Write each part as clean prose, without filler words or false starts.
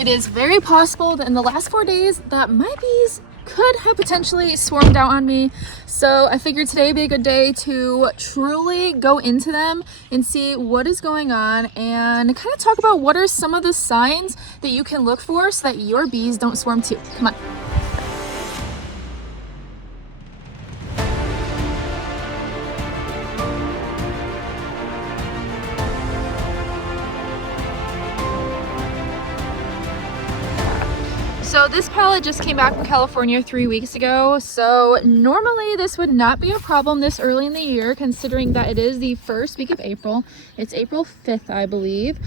it is very possible that in the last 4 days that my bees could have potentially swarmed out on me. So I figured today would be a good day to truly go into them and see what is going on and kind of talk about what are some of the signs that you can look for so that your bees don't swarm too. Come on. So this pallet just came back from California 3 weeks ago. So normally this would not be a problem this early in the year, considering that it is the first week of April. It's April 5th, I believe.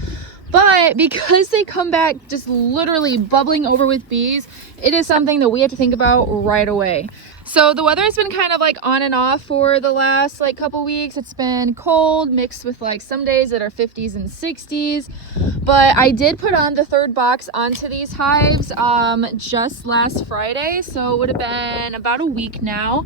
But because they come back just literally bubbling over with bees, it is something that we have to think about right away. So the weather has been kind of like on and off for the last like couple weeks. It's been cold mixed with like some days that are 50s and 60s. But I did put on the third box onto these hives just last Friday. So it would have been about a week now.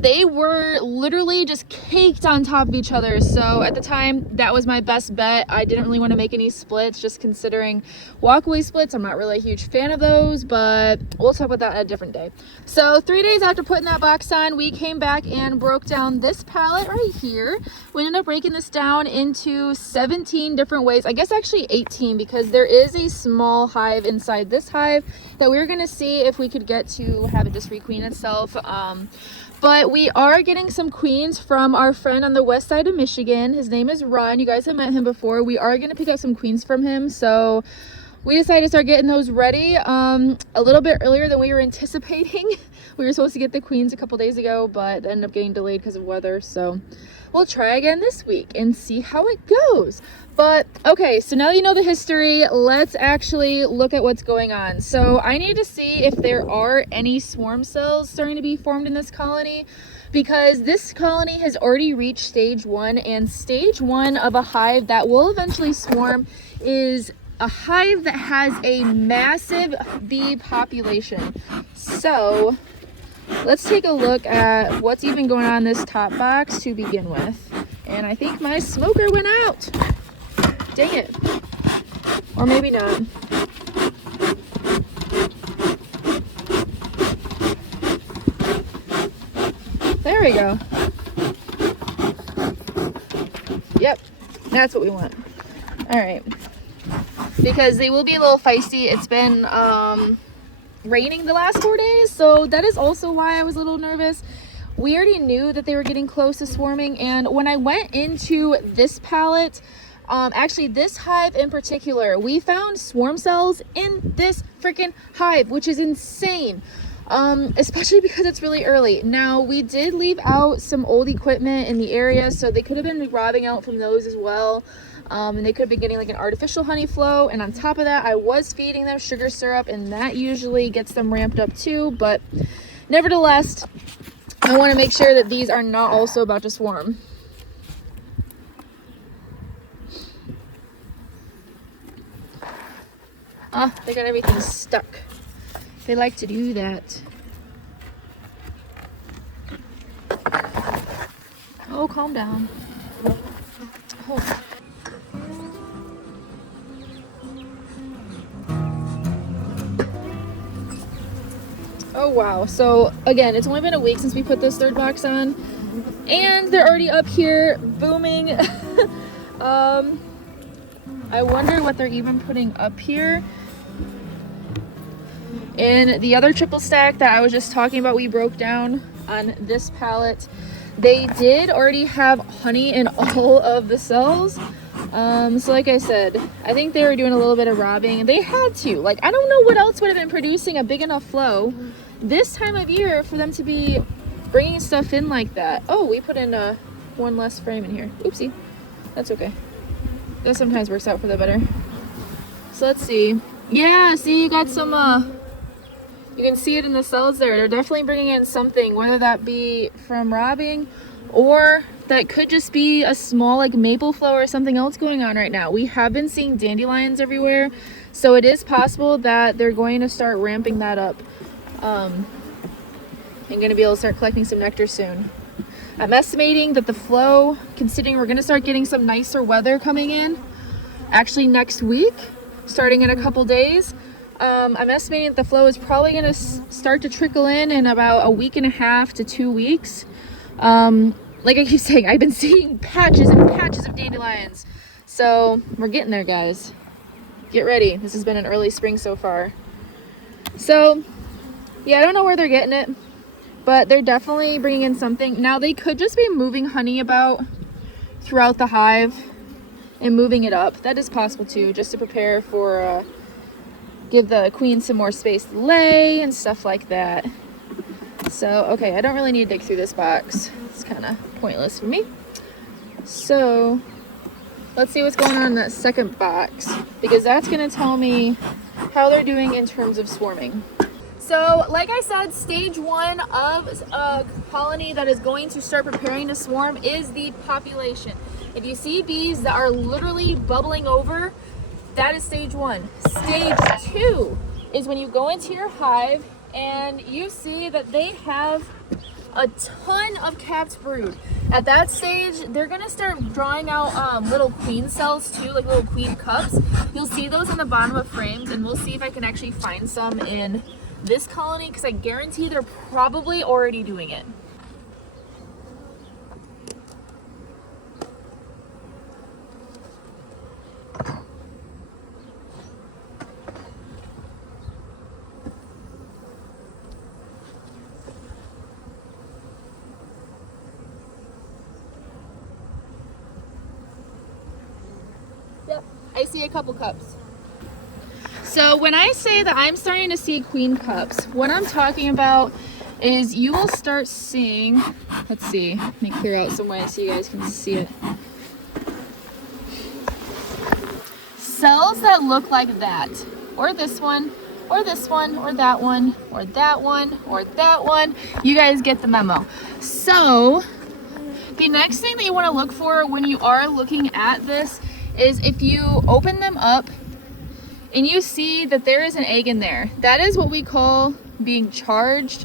They were literally just caked on top of each other. So at the time, that was my best bet. I didn't really want to make any splits, just considering walkaway splits. I'm not really a huge fan of those, but we'll talk about that a different day. So 3 days after putting that box on, we came back and broke down this pallet right here. We ended up breaking this down into 17 different ways. I guess actually 18, because there is a small hive inside this hive that we were going to see if we could get to have it just requeen itself. But we are getting some queens from our friend on the west side of Michigan. His name is Ron. You guys have met him before. We are going to pick up some queens from him. So we decided to start getting those ready a little bit earlier than we were anticipating. We were supposed to get the queens a couple days ago, but ended up getting delayed because of weather. So we'll try again this week and see how it goes. But okay, so now you know the history, let's actually look at what's going on. So I need to see if there are any swarm cells starting to be formed in this colony, because this colony has already reached stage 1, and stage 1 of a hive that will eventually swarm is a hive that has a massive bee population. So let's take a look at what's even going on in this top box to begin with. And I think my smoker went out. Dang it. Or maybe not. There we go. Yep, that's what we want. All right. Because they will be a little feisty. It's been raining the last 4 days, so that is also why I was a little nervous. We already knew that they were getting close to swarming, and when I went into this pallet, actually this hive in particular, we found swarm cells in this freaking hive, which is insane, especially because it's really early. Now, we did leave out some old equipment in the area, so they could have been robbing out from those as well. And they could have been getting like an artificial honey flow, and on top of that I was feeding them sugar syrup, and that usually gets them ramped up too. But nevertheless, I want to make sure that these are not also about to swarm. They got everything stuck. They like to do that. Oh, calm down. Oh. Oh wow, so again, it's only been a week since we put this third box on, and they're already up here booming. I wonder what they're even putting up here. And the other triple stack that I was just talking about, we broke down on this pallet. They did already have honey in all of the cells. So like I said, I think they were doing a little bit of robbing. They had to. Like, I don't know what else would have been producing a big enough flow this time of year for them to be bringing stuff in like that. Oh, we put in one less frame in here. Oopsie. That's okay. That sometimes works out for the better. So let's see. Yeah, see, you got some, you can see it in the cells there. They're definitely bringing in something, whether that be from robbing or that could just be a small like maple flow or something else going on right now. We have been seeing dandelions everywhere, so it is possible that they're going to start ramping that up and going to be able to start collecting some nectar soon. I'm estimating that the flow, considering we're going to start getting some nicer weather coming in actually next week, starting in a couple days. I'm estimating that the flow is probably going to start to trickle in about a week and a half to 2 weeks. Like I keep saying, I've been seeing patches and patches of dandelions. So we're getting there, guys. Get ready. This has been an early spring so far. So yeah, I don't know where they're getting it, but they're definitely bringing in something. Now they could just be moving honey about throughout the hive and moving it up. That is possible too, just to prepare for give the queen some more space to lay and stuff like that. So okay, I don't really need to dig through this box. It's kind of pointless for me. So let's see what's going on in that second box, because that's going to tell me how they're doing in terms of swarming. So like I said, stage 1 of a colony that is going to start preparing to swarm is the population. If you see bees that are literally bubbling over, that is stage 1. Stage 2 is when you go into your hive and you see that they have a ton of capped brood. At that stage, they're gonna start drawing out little queen cells too, like little queen cups. You'll see those in the bottom of frames, and we'll see if I can actually find some in this colony, because I guarantee they're probably already doing it. Yep, I see a couple cups. So when I say that I'm starting to see queen cups, what I'm talking about is you will start seeing, let's see, let me clear out some way so you guys can see it. Cells that look like that, or this one, or this one, or that one, or that one, or that one. You guys get the memo. So the next thing that you want to look for when you are looking at this is if you open them up and you see that there is an egg in there, that is what we call being charged,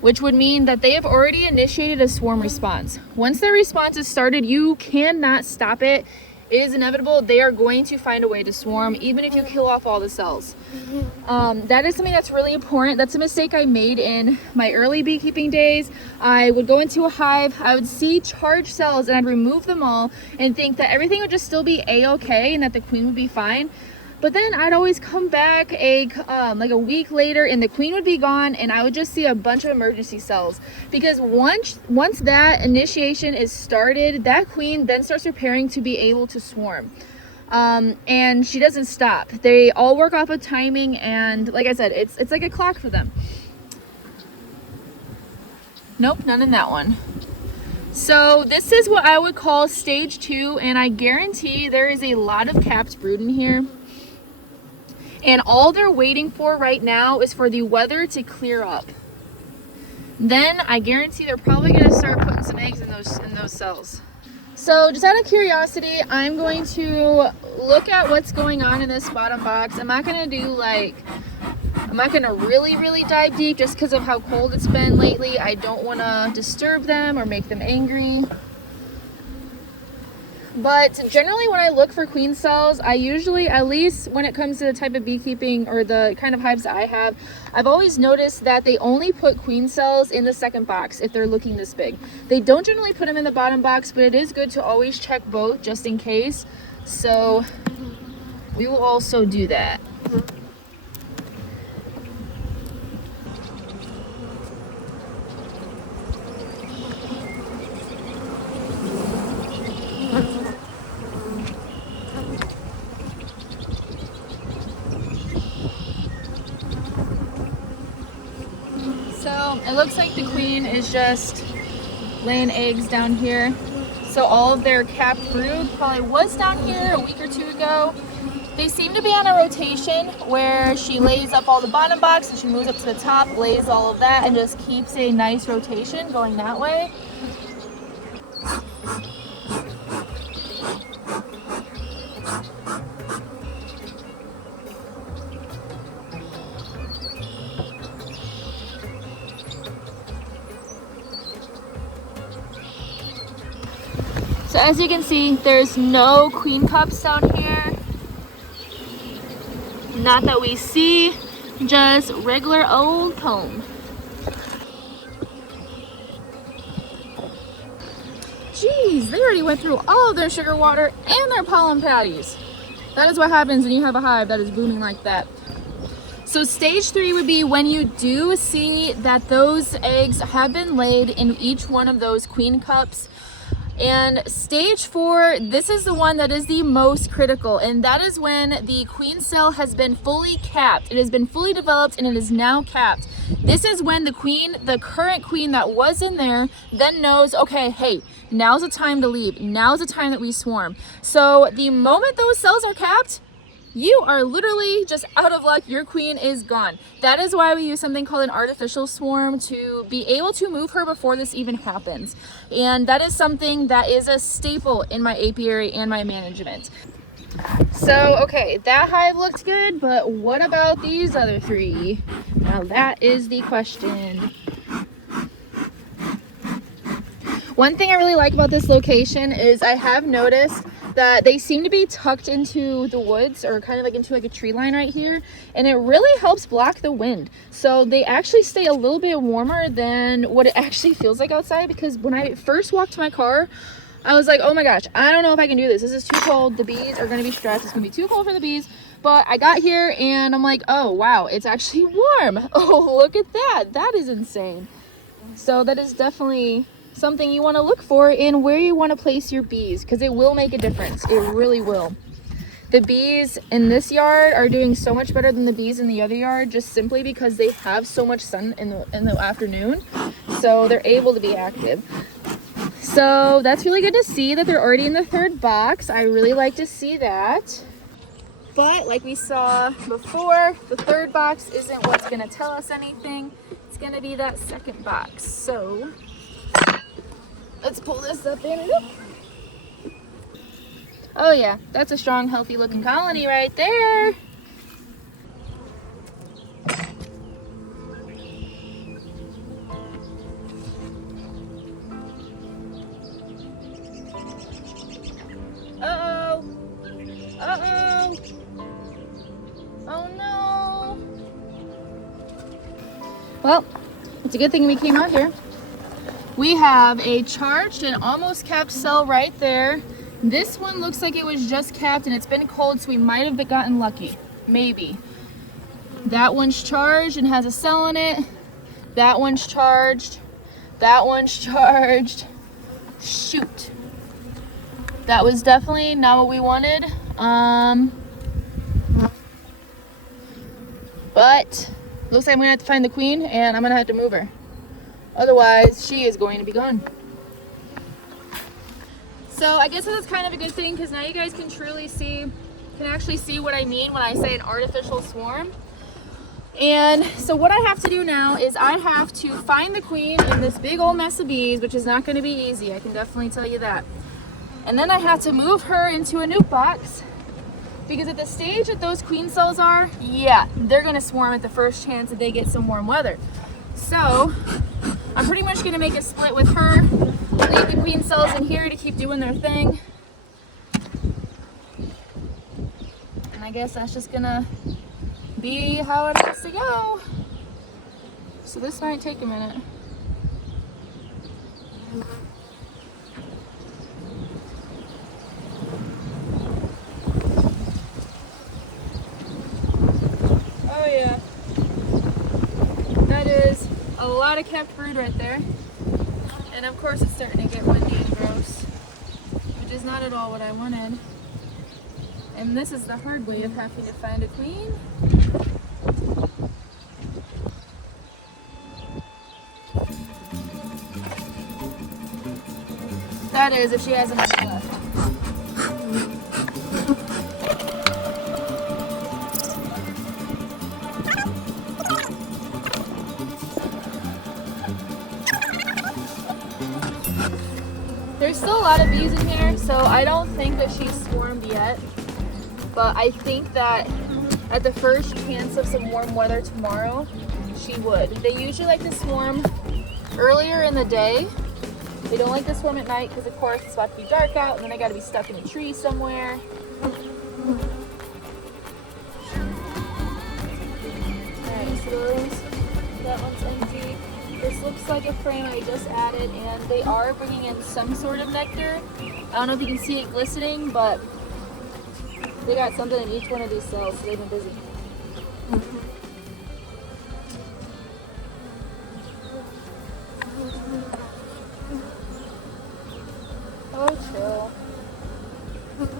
which would mean that they have already initiated a swarm response. Once their response is started, you cannot stop it. It is inevitable. They are going to find a way to swarm, even if you kill off all the cells. That is something that's really important. That's a mistake I made in my early beekeeping days. I would go into a hive, I would see charged cells, and I'd remove them all and think that everything would just still be a-okay and that the queen would be fine. But then I'd always come back like a week later and the queen would be gone, and I would just see a bunch of emergency cells. Because once that initiation is started, that queen then starts preparing to be able to swarm. And she doesn't stop. They all work off of timing, and like I said, it's like a clock for them. Nope, none in that one. So this is what I would call stage 2, and I guarantee there is a lot of capped brood in here. And all they're waiting for right now is for the weather to clear up. Then I guarantee they're probably going to start putting some eggs in those cells. So just out of curiosity, I'm going to look at what's going on in this bottom box. I'm not going to really dive deep just because of how cold it's been lately. I don't want to disturb them or make them angry. But generally when I look for queen cells, I usually, at least when it comes to the type of beekeeping or the kind of hives that I have, I've always noticed that they only put queen cells in the second box if they're looking this big. They don't generally put them in the bottom box, but it is good to always check both just in case. So we will also do that. So it looks like the queen is just laying eggs down here. So all of their capped brood probably was down here a week or 2 ago. They seem to be on a rotation where she lays up all the bottom box and she moves up to the top, lays all of that, and just keeps a nice rotation going that way. So as you can see, there's no queen cups down here. Not that we see, just regular old comb. Geez, they already went through all of their sugar water and their pollen patties. That is what happens when you have a hive that is booming like that. So stage 3 would be when you do see that those eggs have been laid in each one of those queen cups. And stage 4, this is the one that is the most critical, and that is when the queen cell has been fully capped. It has been fully developed and it is now capped. This is when the queen, the current queen that was in there, then knows, okay, hey, now's the time to leave. Now's the time that we swarm. So the moment those cells are capped, you are literally just out of luck. Your queen is gone. That is why we use something called an artificial swarm to be able to move her before this even happens. And that is something that is a staple in my apiary and my management. So, okay, that hive looked good, but what about these other 3? Now that is the question. One thing I really like about this location is I have noticed that they seem to be tucked into the woods, or kind of like into like a tree line right here, and it really helps block the wind. So they actually stay a little bit warmer than what it actually feels like outside, because when I first walked to my car, I was like, oh my gosh, I don't know if I can do this. This is too cold. The bees are going to be stressed. It's going to be too cold for the bees. But I got here and I'm like, oh wow, it's actually warm. Oh, look at that. That is insane. So that is definitely something you want to look for in where you want to place your bees, because it will make a difference. It really will. The bees in this yard are doing so much better than the bees in the other yard, just simply because they have so much sun in the afternoon, so they're able to be active. So that's really good to see that they're already in the 3rd box. I really like to see that. But like we saw before, the 3rd box isn't what's going to tell us anything. It's going to be that 2nd box. So let's pull this up in. Oh yeah, that's a strong, healthy looking colony right there. Uh-oh. Uh-oh. Oh no. Well, it's a good thing we came out here. We have a charged and almost capped cell right there. This one looks like it was just capped and it's been cold, so we might have gotten lucky. Maybe. That one's charged and has a cell in it. That one's charged. That one's charged. Shoot. That was definitely not what we wanted. But looks like I'm gonna have to find the queen and I'm gonna have to move her. Otherwise, she is going to be gone. So I guess that's kind of a good thing, because now you guys can actually see what I mean when I say an artificial swarm. And so what I have to do now is I have to find the queen in this big old mess of bees, which is not going to be easy. I can definitely tell you that. And then I have to move her into a nuke box, because at the stage that those queen cells are, yeah, they're going to swarm at the first chance that they get some warm weather. So I'm pretty much going to make a split with her, leave the queen cells in here to keep doing their thing. And I guess that's just going to be how it has to go. So this might take a minute. Oh yeah, that is a lot of capped brood right there. And of course it's starting to get windy and gross, which is not at all what I wanted. And this is the hard way of having to find a queen. That is, if she has enough left. There's still a lot of bees in here, so I don't think that she's swarmed yet. But I think that at the first chance of some warm weather tomorrow, she would. They usually like to swarm earlier in the day. They don't like to swarm at night because, of course, it's about to be dark out and then they got to be stuck in a tree somewhere. most of those. That one's empty. This looks like a frame I just added, and they are bringing in some sort of nectar. I don't know if you can see it glistening, but they got something in each one of these cells, so they've been busy. Oh, chill.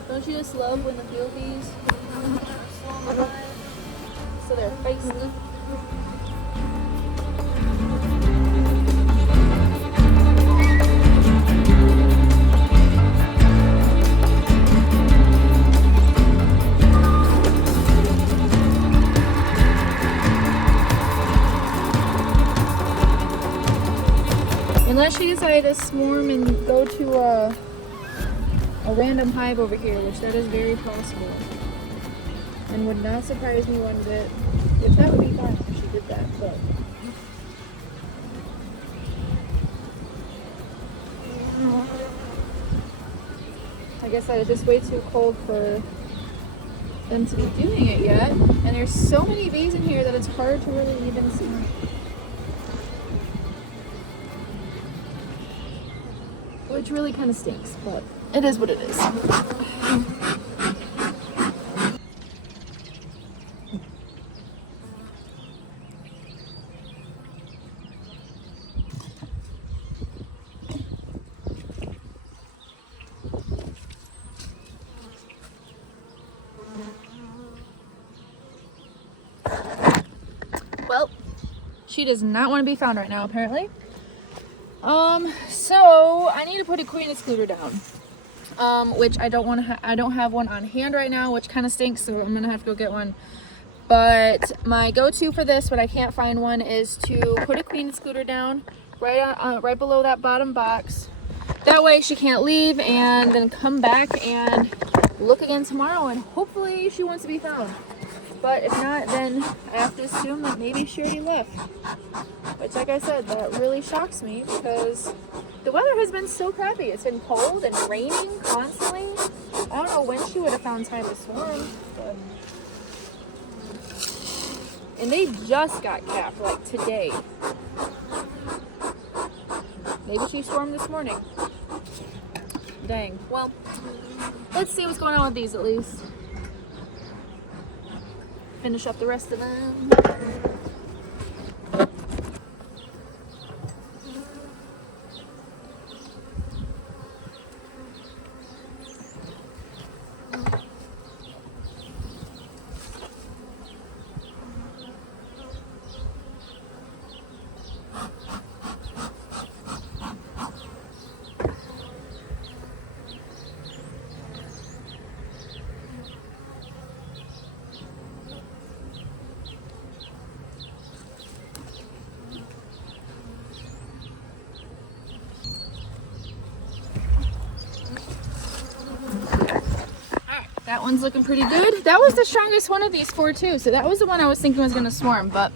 Don't you just love when the field bees are slow alive? So they're feisty. Unless she decided to swarm and go to a random hive over here, which that is very possible. And would not surprise me one bit. If that would be fine if she did that, but. I guess that is just way too cold for them to be doing it yet. And there's so many bees in here that it's hard to really even see. Which really kind of stinks, but it is what it is. Well, she does not want to be found right now, apparently. So I need to put a queen excluder down, which I don't want to. I don't have one on hand right now, which kind of stinks. So I'm gonna have to go get one. But my go-to for this, when I can't find one, is to put a queen excluder down right below that bottom box. That way she can't leave, and then come back and look again tomorrow, and hopefully she wants to be found. But if not, then I have to assume that maybe she already left. Which, like I said, that really shocks me because the weather has been so crappy. It's been cold and raining constantly. I don't know when she would have found time to swarm. But... And they just got capped, like today. Maybe she swarmed this morning. Dang. Well, let's see what's going on with these at least. Finish up the rest of them. That one's looking pretty good. That was the strongest one of these four too. So that was the one I was thinking was going to swarm, but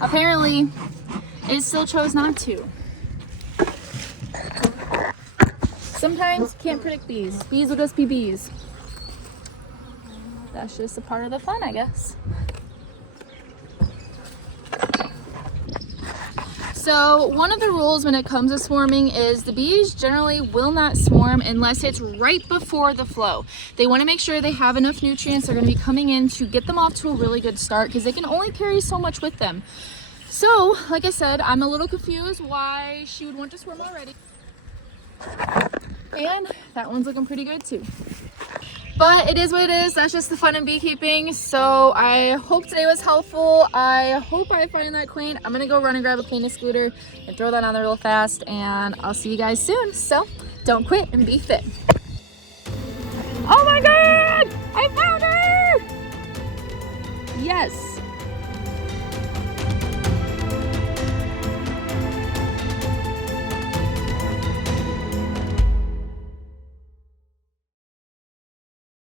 apparently it still chose not to. Sometimes you can't predict bees. Bees will just be bees. That's just a part of the fun, I guess. So one of the rules when it comes to swarming is the bees generally will not swarm unless it's right before the flow. They want to make sure they have enough nutrients they're going to be coming in to get them off to a really good start because they can only carry so much with them. So, like I said, I'm a little confused why she would want to swarm already. And that one's looking pretty good too. But it is what it is. That's just the fun in beekeeping. So I hope today was helpful. I hope I find that queen. I'm going to go run and grab a queen excluder and throw that on there real fast. And I'll see you guys soon. So don't quit and be fit. Oh my God! I found her! Yes.